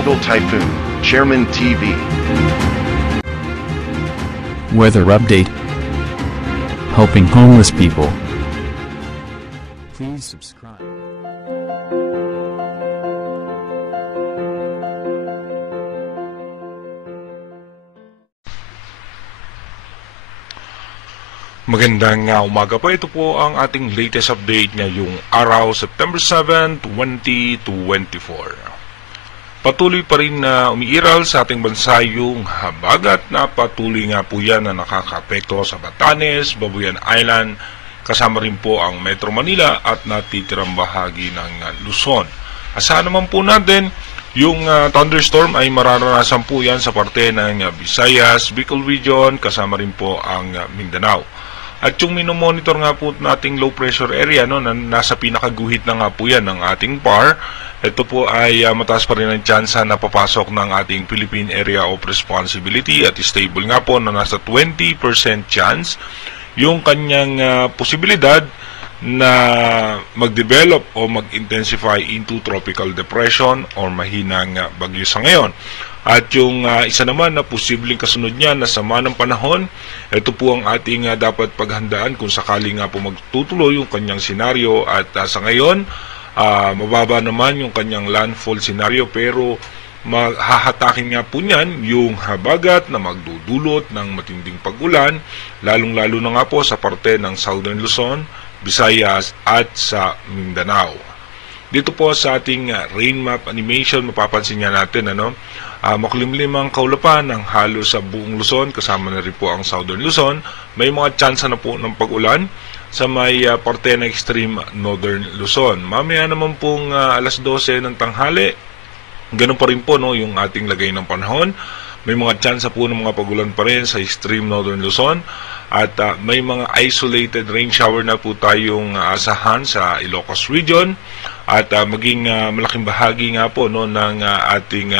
Global Typhoon, Chairman TV. Weather update. Helping homeless people. Please subscribe. Magandang umaga po. Ito po ang ating latest update ngayong araw, September 7, 2024. Patuloy pa rin na umiiral sa ating bansa yung habagat na patuloy nga po yan na nakakaapekto sa Batanes, Babuyan Island, kasama rin po ang Metro Manila at natitirang bahagi ng Luzon. Asahan naman po natin yung thunderstorm ay mararanasan po yan sa parte ng Visayas, Bicol Region, kasama rin po ang Mindanao. At yung minomonitor nga po nating low pressure area, no, na nasa pinakaguhit na nga po yan ng ating PAR, ito po ay mataas pa rin ang tsansa na papasok ng ating Philippine Area of Responsibility at stable nga po na nasa 20% chance yung kanyang posibilidad na mag-develop o mag-intensify into tropical depression or mahinang bagyo sa ngayon. At yung isa naman na posibleng kasunod niya na sama ng panahon, ito po ang ating dapat paghandaan kung sakali nga po magtutuloy yung kanyang senaryo. At sa ngayon, mababa naman yung kanyang landfall senaryo, pero hahatakin nga po niyan yung habagat na magdudulot ng matinding pag-ulan, lalong-lalo na nga po sa parte ng Southern Luzon, Visayas at sa Mindanao. Dito po sa ating rain map animation, mapapansin nga natin makulimlim ang kaulapan ng halos sa buong Luzon, kasama na rin po ang Southern Luzon. May mga tsansa na po ng pag-ulan sa may parte ng extreme Northern Luzon. Mamaya naman pong alas 12 ng tanghali, ganun pa rin po yung ating lagay ng panahon. May mga tsansa po ng mga pag-ulan pa rin sa extreme Northern Luzon. At may mga isolated rain shower na po tayong asahan sa Ilocos Region. At maging malaking bahagi nga po ng ating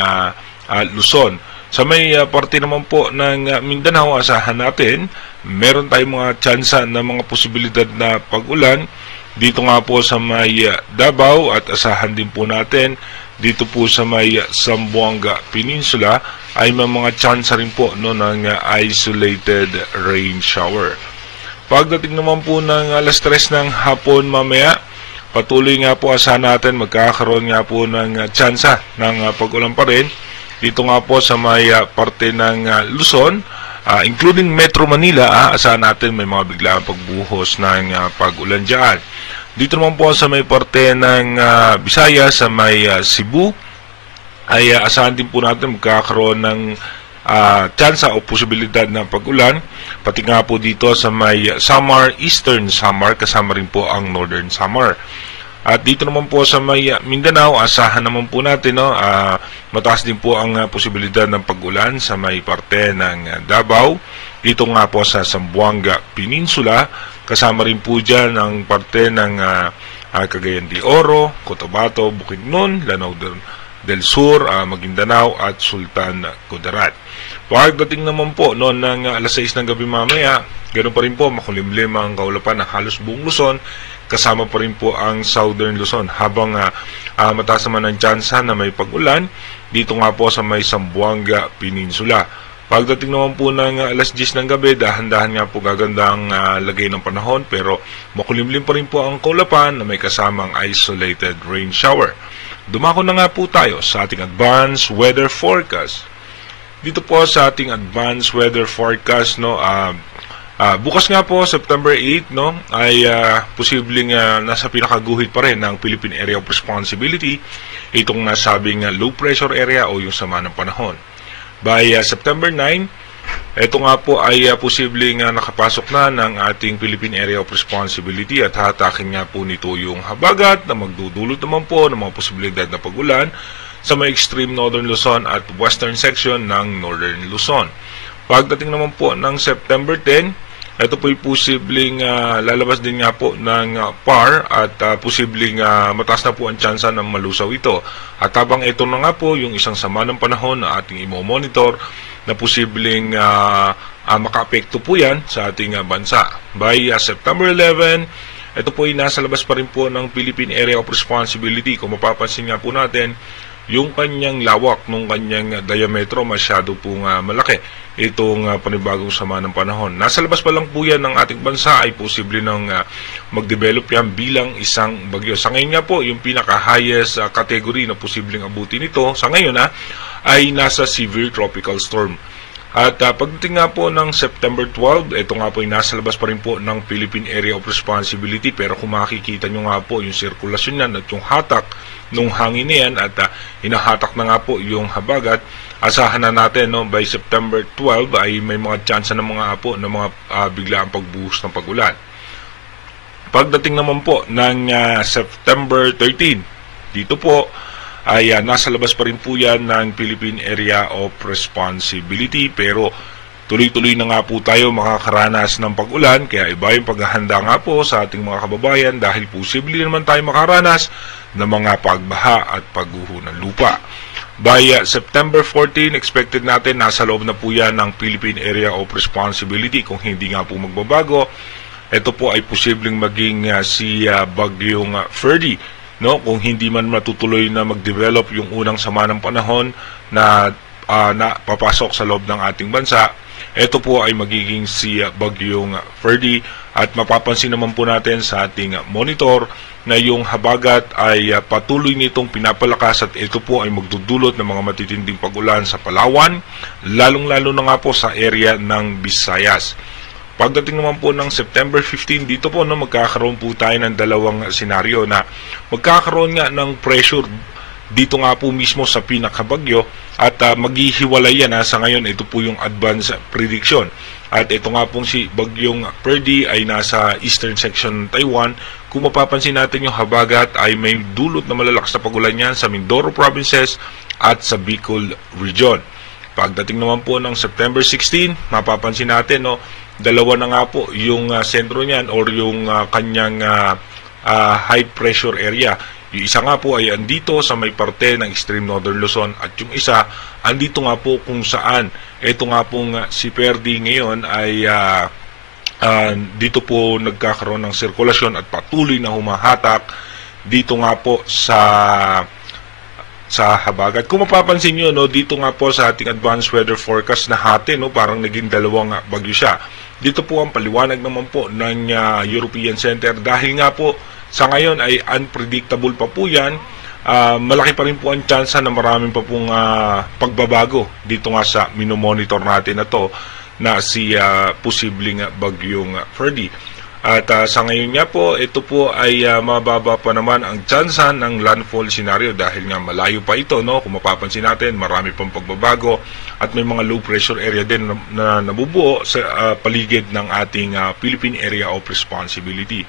Luzon. Sa may parte naman po ng Mindanao, asahan natin, meron tayong mga tsansa na mga posibilidad na pag-ulan dito nga po sa may Davao, at asahan din po natin dito po sa may Zamboanga Peninsula ay may mga tsansa rin po ng isolated rain shower. Pagdating naman po ng alas 3 ng hapon mamaya, patuloy nga po asahan natin magkakaroon nga po ng tsansa ng pag-ulan pa rin dito nga po sa may parte ng Luzon, including Metro Manila. Asahan natin may mga biglang pagbuhos ng pag-ulan dyan. Dito naman po sa may parte ng Visayas, sa may Cebu, ay asahan din po natin magkakaroon ng tsansa o posibilidad ng pag-ulan. Pati nga po dito sa may Samar, Eastern Samar, kasama rin po ang Northern Samar. At dito naman po sa may Mindanao, asahan naman po natin mataas din po ang posibilidad ng pag-ulan sa may parte ng Davao. Dito nga po sa Zamboanga Peninsula, kasama rin po dyan ang parte ng Cagayan de Oro, Cotabato, Bukidnon, Lanao del Sur, Maguindanao at Sultan Kudarat. Pagdating naman po ng alas 6 ng gabi mamaya, ganoon pa rin po makulimlim ang kaulapan ng halos buong Luzon, kasama pa rin po ang Southern Luzon, habang mataas naman ang tsansa na may pag-ulan dito nga po sa may Zamboanga Peninsula. Pagdating naman po ng alas 10 ng gabi, dahan-dahan nga po gagandang lagay ng panahon, pero makulimlim pa rin po ang kaulapan na may kasamang isolated rain shower. Dumako na nga po tayo sa ating advanced weather forecast. Dito po sa ating advanced weather forecast, bukas nga po, September 8, ay posibleng nasa pinakaguhit pa rin ng Philippine Area of Responsibility itong nasabing low pressure area o yung sama ng panahon. By September 9, ito nga po ay posibleng nakapasok na ng ating Philippine Area of Responsibility at hatakin nga po nito yung habagat na magdudulot naman po ng mga posibilidad na pag-ulan sa may extreme Northern Luzon at western section ng Northern Luzon. Pagdating naman po ng September 10, ito po ay posibleng lalabas din nga po ng PAR at posibleng mataas na po ang tsansa ng malusaw ito. At habang ito na nga po yung isang sama ng panahon na ating imo-monitor na posibleng makaapekto po yan sa ating bansa. By September 11, ito po ay nasa labas pa rin po ng Philippine Area of Responsibility. Kung mapapansin nga po natin, yung kanyang lawak, nung kanyang diametro masyado pong malaki itong panibagong sama ng panahon. Nasa labas pa lang po yan ng ating bansa ay posible nang mag-develop yan bilang isang bagyo. Sa ngayon nga po, yung pinaka-highest category na posibleng abutin nito sa ngayon ay nasa severe tropical storm. At pagdating nga po ng September 12, ito nga po ay nasa labas pa rin po ng Philippine Area of Responsibility, pero kung makikita nyo nga po yung sirkulasyon yan at yung hatak nung hangin na yan at hinahatak na nga po yung habagat, asahan na natin by September 12 ay may mga tsansa ng mga apo na mga biglaang pagbuhos ng pag-ulan. Pagdating naman po ng September 13, dito po ay nasa labas pa rin po yan ng Philippine Area of Responsibility, pero tuloy-tuloy na nga po tayo makakaranas ng pag-ulan, kaya iba yung paghahanda nga po sa ating mga kababayan dahil posible naman tayo makaranas ng mga pagbaha at pagguho ng lupa. By September 14, expected natin nasa loob na po yan ng Philippine Area of Responsibility kung hindi nga po magbabago. Ito po ay posibleng maging si Bagyong Ferdy, kung hindi man matutuloy na mag-develop yung unang sama ng panahon na papasok sa loob ng ating bansa. Ito po ay magiging si Bagyong Ferdy at mapapansin naman po natin sa ating monitor na yung habagat ay patuloy nitong pinapalakas at ito po ay magdudulot ng mga matitinding pag-ulan sa Palawan, lalong-lalo na nga po sa area ng Visayas. Pagdating naman po ng September 15, dito po magkakaroon po tayo ng dalawang senaryo na magkakaroon nga ng pressure dito nga po mismo sa pinakabagyo at maghihiwalay yan. Sa ngayon, ito po yung advance prediction. At ito nga pong si Bagyong Ferdy ay nasa eastern section ng Taiwan. Kung mapapansin natin yung habagat ay may dulot na malalakas na pagulan yan sa Mindoro provinces at sa Bicol region. Pagdating naman po ng September 16, mapapansin natin dalawa na nga po yung sentro niyan or yung kanyang high pressure area. Yung isa nga po ay andito sa may parte ng extreme northern Luzon at yung isa andito nga po kung saan ito nga pong si Ferdy ngayon ay dito po nagkakaroon ng sirkulasyon at patuloy na humahatak dito nga po sa habagat. Kung mapapansin nyo, dito nga po sa ating advanced weather forecast na hati, parang naging dalawang bagyo siya. Dito po ang paliwanag naman po ng European Center dahil nga po sa ngayon ay unpredictable pa po yan. Malaki pa rin po ang tsansa na maraming pa pong pagbabago dito nga sa minomonitor natin na to na si posibleng bagyong Ferdy. At sa ngayon nga po, ito po ay mababa pa naman ang tsansa ng landfall scenario dahil nga malayo pa ito. Kung mapapansin natin, marami pang pagbabago at may mga low pressure area din na nabubuo sa paligid ng ating Philippine Area of Responsibility.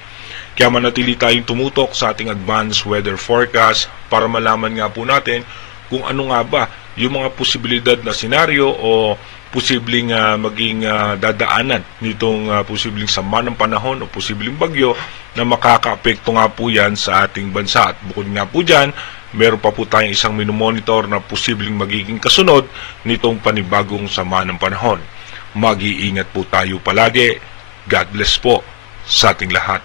Kaya manatili tayong tumutok sa ating advanced weather forecast para malaman nga po natin kung ano nga ba yung mga posibilidad na senaryo o posibleng maging dadaanan nitong posibleng sama ng panahon o posibleng bagyo na makakaapekto nga po yan sa ating bansa. At bukod nga po dyan, meron pa po tayong isang minomonitor na posibleng magiging kasunod nitong panibagong sama ng panahon. Mag-iingat po tayo palagi. God bless po sa ating lahat.